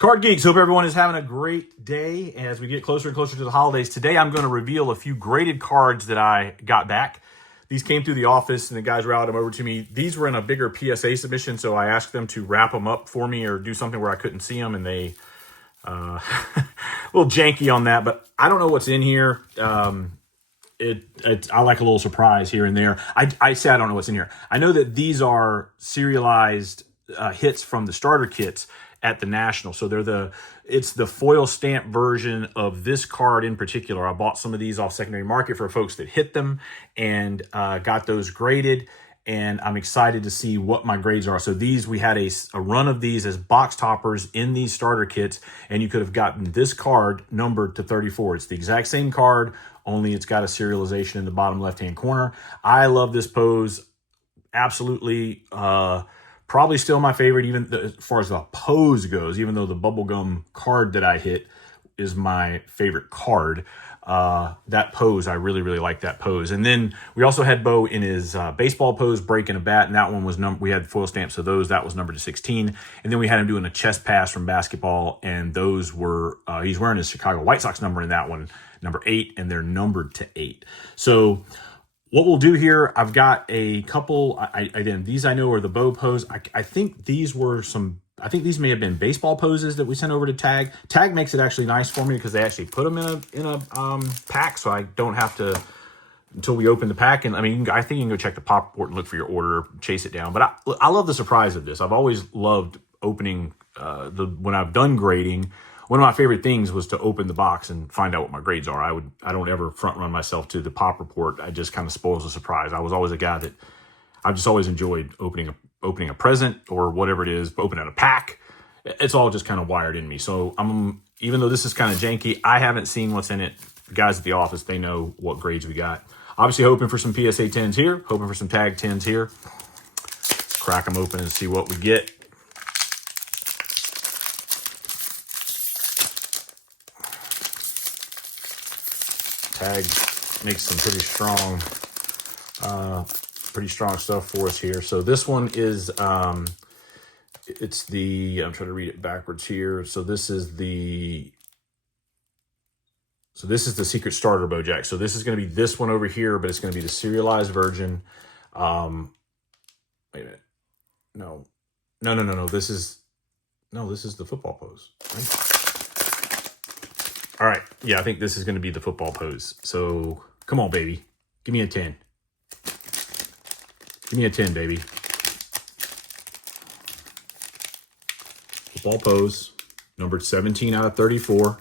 Card Geeks, hope everyone is having a great day as we get closer and closer to the holidays. Today, I'm going to reveal a few graded cards that I got back. These came through the office, and the guys routed them over to me. These were in a bigger PSA submission, so I asked them to wrap them up for me or do something where I couldn't see them, and they a little janky on that, but I don't know what's in here. I like a little surprise here and there. I say I don't know what's in here. I know that these are serialized hits from the starter kits at the National. So it's the foil stamp version of this card in particular. I bought some of these off secondary market for folks that hit them and got those graded. And I'm excited to see what my grades are. So these, we had a run of these as box toppers in these starter kits, and you could have gotten this card numbered to 34. It's the exact same card, only it's got a serialization in the bottom left-hand corner. I love this pose. Absolutely, probably still my favorite, even as far as the pose goes, even though the bubblegum card that I hit is my favorite card. That pose, I really, really like that pose. And then we also had Bo in his baseball pose, breaking a bat, and that one was we had foil stamps of those. That was numbered to 16. And then we had him doing a chest pass from basketball, and those were, he's wearing his Chicago White Sox number in that one, number 8, and they're numbered to 8. So what we'll do here, I've got a couple, again, these I know are the Bo pose. I think these were I think these may have been baseball poses that we sent over to Tag. Tag makes it actually nice for me because they actually put them in a pack, so I don't have to, until we open the pack. And I mean, I think you can go check the pop report and look for your order, chase it down. But I love the surprise of this. I've always loved opening, when I've done grading, one of my favorite things was to open the box and find out what my grades are. I don't ever front run myself to the pop report. I just kind of spoils the surprise. I was always a guy that I've just always enjoyed opening a present or whatever it is, opening a pack. It's all just kind of wired in me. So even though this is kind of janky, I haven't seen what's in it. The guys at the office, they know what grades we got. Obviously hoping for some PSA 10s here, hoping for some Tag 10s here. Crack them open and see what we get. Tag makes some pretty strong stuff for us here. So this one is, it's the, I'm trying to read it backwards here. So this is the Secret Starter Bojack. So this is going to be this one over here, but it's going to be the serialized version. Wait a minute. No. This is the football pose, right? All right. Yeah, I think this is going to be the football pose. So come on, baby. Give me a 10. Give me a 10, baby. Football pose, numbered 17 out of 34.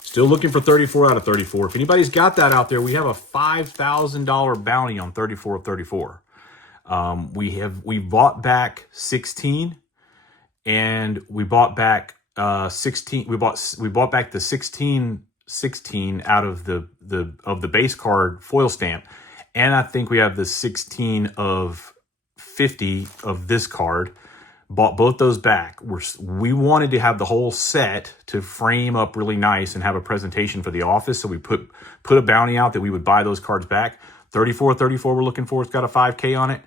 Still looking for 34 out of 34. If anybody's got that out there, we have a $5,000 bounty on 34 of 34. We bought back 16, and we bought back 16. We bought back the 16 out of the base card foil stamp. And I think we have the 16 of 50 of this card. Bought both those back. We wanted to have the whole set to frame up really nice and have a presentation for the office. So we put a bounty out that we would buy those cards back. 34 we're looking for. It's got a 5K on it.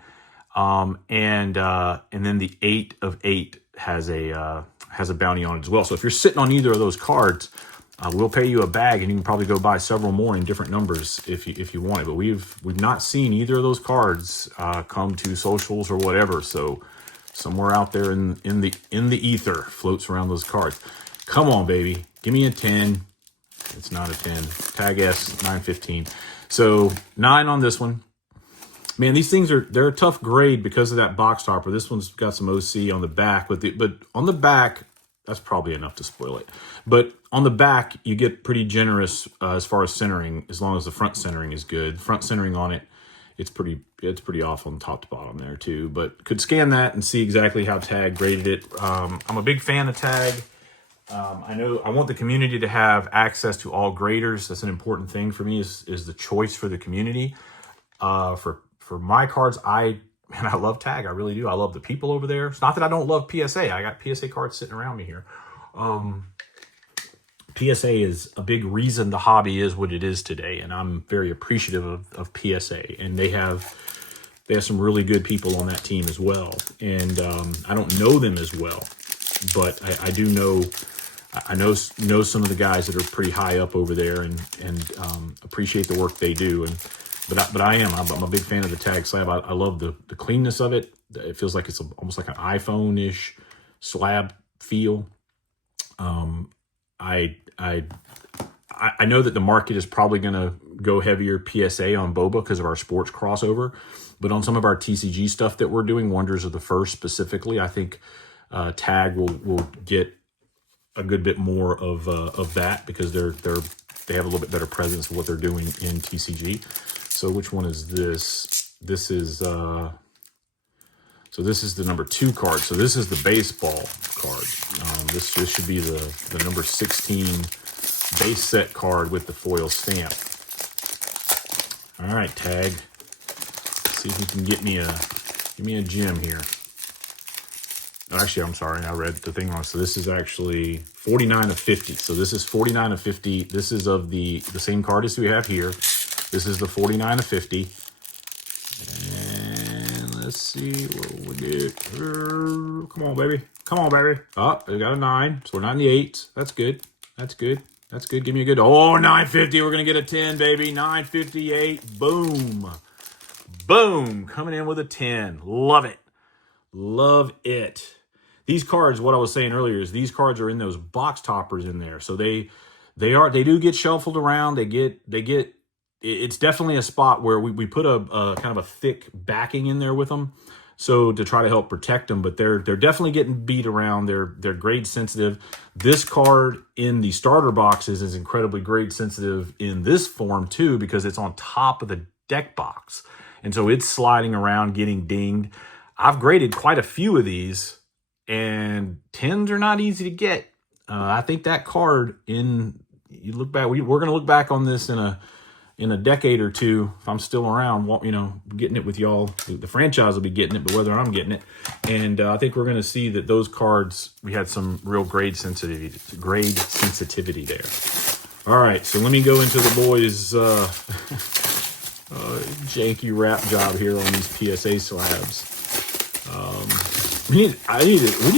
And then the 8 of 8 has a bounty on it as well. So if you're sitting on either of those cards, we'll pay you a bag, and you can probably go buy several more in different numbers if you want it. But we've not seen either of those cards come to socials or whatever. So somewhere out there in the ether floats around those cards. Come on, baby, give me a 10. It's not a 10. Tag S 915. So 9 on this one. Man, these things they're a tough grade because of that box topper. This one's got some OC on the back, but on the back, that's probably enough to spoil it. But on the back, you get pretty generous as far as centering, as long as the front centering is good. Front centering on it, it's pretty off on top to bottom there too. But could scan that and see exactly how Tag graded it. I'm a big fan of Tag. I know I want the community to have access to all graders. That's an important thing for me is the choice for the community. For my cards, I love Tag. I really do. I love the people over there. It's not that I don't love PSA. I got PSA cards sitting around me here. PSA is a big reason the hobby is what it is today, and I'm very appreciative of PSA. And they have some really good people on that team as well. And I don't know them as well, but I do know, I know some of the guys that are pretty high up over there, and appreciate the work they do. And but I'm a big fan of the tag slab. I love the cleanness of it. It feels like it's almost like an iPhone-ish slab feel. I know that the market is probably going to go heavier PSA on boba because of our sports crossover, but on some of our TCG stuff that we're doing, Wonders of the First specifically, I think tag will get a good bit more of that, because they have a little bit better presence of what they're doing in TCG. So which one is this? This is so this is the number 2 card. So this is the baseball card. This should be the number 16 base set card with the foil stamp. All right, tag. Let's see if you can give me a gem here. Actually, I'm sorry, I read the thing wrong. So this is actually 49 of 50. So this is 49 of 50. This is of the same card as we have here. This is the 49 of 50. And let's see what we get. Come on, baby. Come on, baby. Oh, we got a 9. So we're not in the 8s. That's good. That's good. That's good. Give me a good. Oh, 950. We're going to get a 10, baby. 958. Boom. Boom. Coming in with a 10. Love it. Love it. These cards, what I was saying earlier, is these cards are in those box toppers in there. So they do get shuffled around. They get, it's definitely a spot where we put a kind of a thick backing in there with them, so to try to help protect them, but they're definitely getting beat around. They're grade sensitive. This card in the starter boxes is incredibly grade sensitive in this form too, because it's on top of the deck box. And so it's sliding around, getting dinged. I've graded quite a few of these, and 10s are not easy to get. I think that card, you look back, we're going to look back on this in a decade or two, if I'm still around, getting it with y'all. The franchise will be getting it, but whether I'm getting it. And I think we're going to see that those cards, we had some real grade sensitivity there. All right, so let me go into the boys' janky wrap job here on these PSA slabs. We need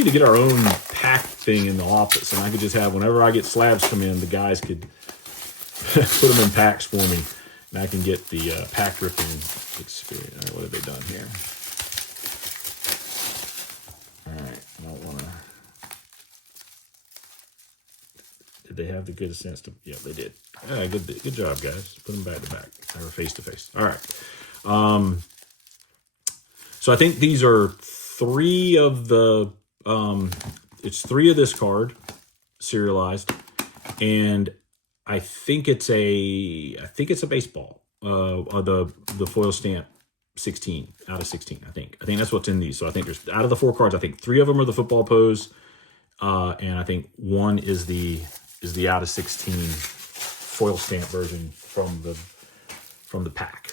to get our own pack thing in the office, and I could just have, whenever I get slabs come in, the guys could put them in packs for me, and I can get the pack ripping experience. All right, what have they done here? All right, I don't want to. Did they have the good sense to? Yeah, they did. Yeah, good job, guys. Put them back to back, or face to face. All right. So I think these are 3 of the. It's 3 of this card, serialized, and I think it's a baseball. The foil stamp 16 out of 16. I think that's what's in these. So I think there's, out of the 4 cards, I think 3 of them are the football pose, and I think 1 is the out of 16 foil stamp version from the pack.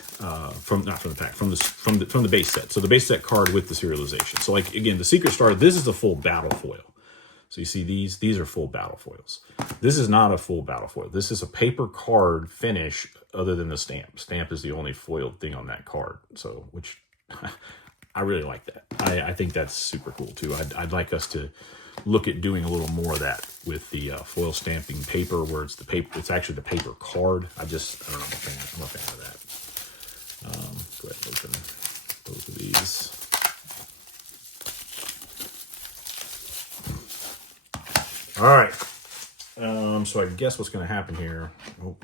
From the base set. So the base set card with the serialization. So like, again, the secret starter, this is a full battle foil. So you see these are full battle foils. This is not a full battle foil. This is a paper card finish other than the stamp. Stamp is the only foiled thing on that card. So, which I really like that. I think that's super cool too. I'd like us to look at doing a little more of that with the foil stamping paper, where it's the paper, it's actually the paper card. I don't know, I'm a fan of that. Go ahead and open both of these. All right. So I guess what's going to happen here. Let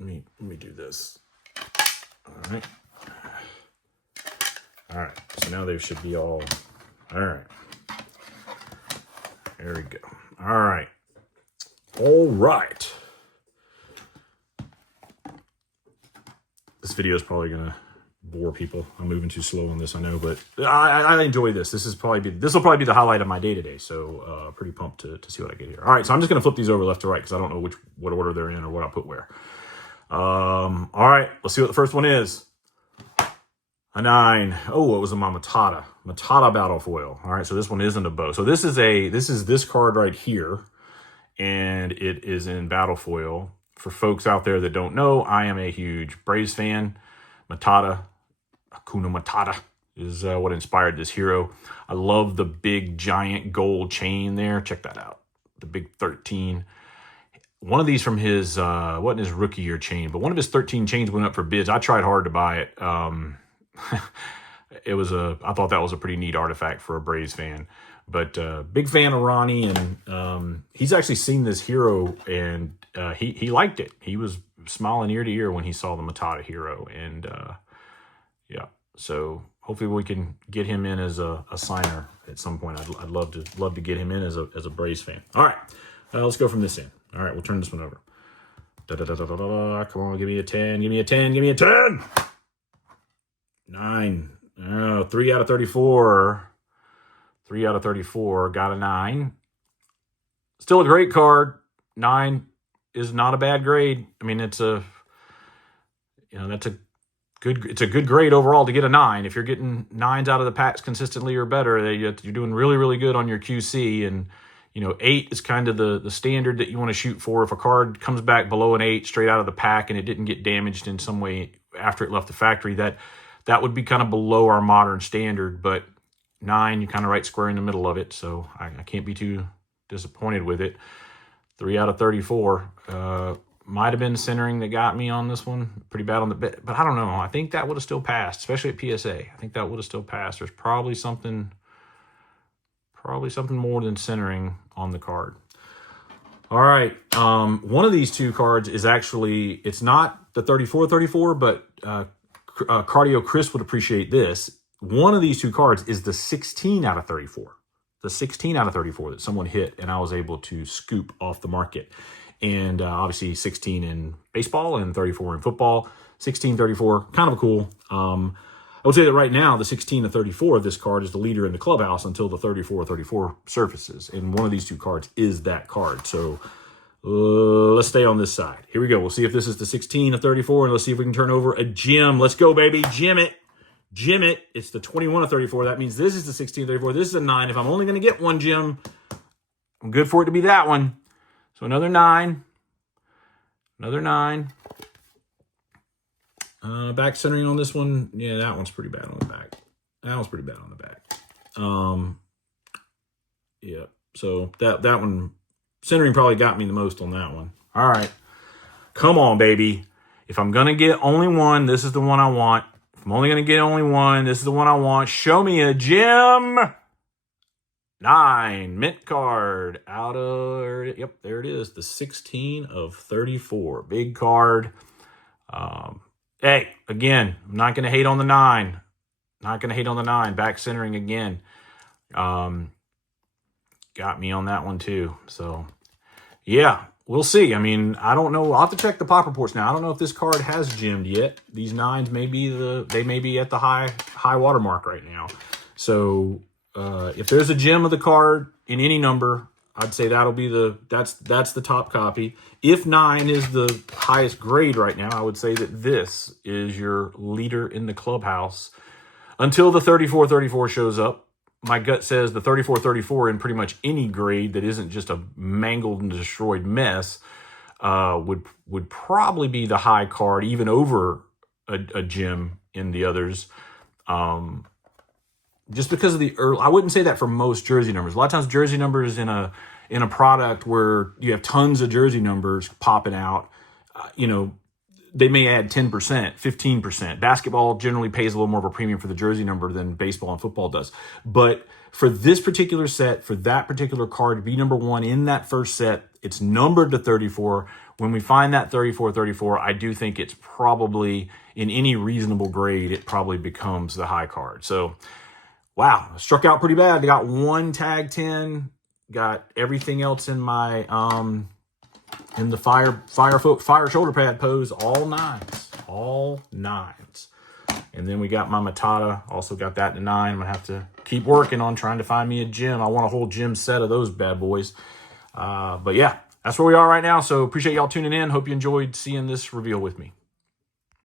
me do this. All right. All right. So now they should be all right. There we go. All right. All right. This video is probably going to bore people. I'm moving too slow on this, I know, but I enjoy this. This will probably be the highlight of my day today. So pretty pumped to see what I get here. All right, so I'm just going to flip these over left to right because I don't know what order they're in or what I put where. All right, let's see what the first one is. A 9. Oh, it was a Matata battle foil. All right, so this one isn't a bow. So this is this card right here, and it is in battle foil. For folks out there that don't know, I am a huge Braves fan. Matata, Hakuna Matata is what inspired this hero. I love the big giant gold chain there. Check that out. The big 13. One of these from his, wasn't his rookie year chain, but one of his 13 chains went up for bids. I tried hard to buy it. I thought that was a pretty neat artifact for a Braves fan. But big fan of Ronnie, and he's actually seen this hero, and he liked it. He was smiling ear to ear when he saw the Matata hero, and yeah. So hopefully we can get him in as a signer at some point. I'd love to get him in as a Braves fan. All right, let's go from this end. All right, we'll turn this one over. Come on, give me a 10. Give me a 10. Give me a 10. 9. Oh, 3 out of 34. 3 out of 34. Got a 9. Still a great card. 9 is not a bad grade. I mean, it's a good grade overall to get a 9. If you're getting 9s out of the packs consistently or better, you're doing really, really good on your QC. And 8 is kind of the standard that you want to shoot for. If a card comes back below an 8 straight out of the pack and it didn't get damaged in some way after it left the factory, that would be kind of below our modern standard. But 9, you're kind of right square in the middle of it, so I can't be too disappointed with it. 3 out of 34. Might have been centering that got me on this one. Pretty bad on the bit, but I don't know. I think that would have still passed, especially at PSA. I think that would have still passed. There's probably something more than centering on the card. All right. One of these two cards is actually, it's not the 34, but Cardio Chris would appreciate this. One of these two cards is the 16 out of 34. The 16 out of 34 that someone hit, and I was able to scoop off the market. And obviously 16 in baseball and 34 in football. 16, 34, kind of cool. I would say that right now, the 16 to 34 of this card is the leader in the clubhouse until the 34 surfaces. And one of these two cards is that card. So let's stay on this side. Here we go. We'll see if this is the 16 to 34, and let's see if we can turn over a gem. Let's go, baby. Gem it. Gem it. It's the 21 to 34. That means this is the 16 to 34. This is a 9. If I'm only going to get one gem, I'm good for it to be that one. So another 9. Another 9. Back centering on this one. Yeah, that one's pretty bad on the back. That one's pretty bad on the back. Yeah. So that one, centering probably got me the most on that one. All right. Come on, baby. If I'm going to get only one, this is the one I want. If I'm only going to get only one, this is the one I want. Show me a gem. 9. Mint card. Out of, yep, there it is. The 16 of 34. Big card. Hey, again, I'm not going to hate on the 9. Not going to hate on the 9. Back centering again. Got me on that one too. So, yeah, we'll see. I mean, I don't know. I'll have to check the pop reports now. I don't know if this card has gemmed yet. These 9s may be at the high water mark right now. So, if there's a gem of the card in any number, I'd say that'll be that's the top copy. If 9 is the highest grade right now, I would say that this is your leader in the clubhouse until the 34 shows up. My gut says the 34 in pretty much any grade that isn't just a mangled and destroyed mess would probably be the high card, even over a gem in the others. Just because of the early, I wouldn't say that for most jersey numbers. A lot of times jersey numbers in a product where you have tons of jersey numbers popping out, they may add 10%, 15%. Basketball generally pays a little more of a premium for the jersey number than baseball and football does. But for this particular set, for that particular card to be number 1 in that first set, it's numbered to 34. When we find that 34, I do think it's probably, in any reasonable grade, it probably becomes the high card. So, wow, struck out pretty bad. I got 1 tag 10, got everything else in my in the fire shoulder pad pose, all 9s. And then we got my Matata, also got that to 9. I'm gonna have to keep working on trying to find me a gem. I want a whole gem set of those bad boys. But yeah, that's where we are right now. So appreciate y'all tuning in. Hope you enjoyed seeing this reveal with me.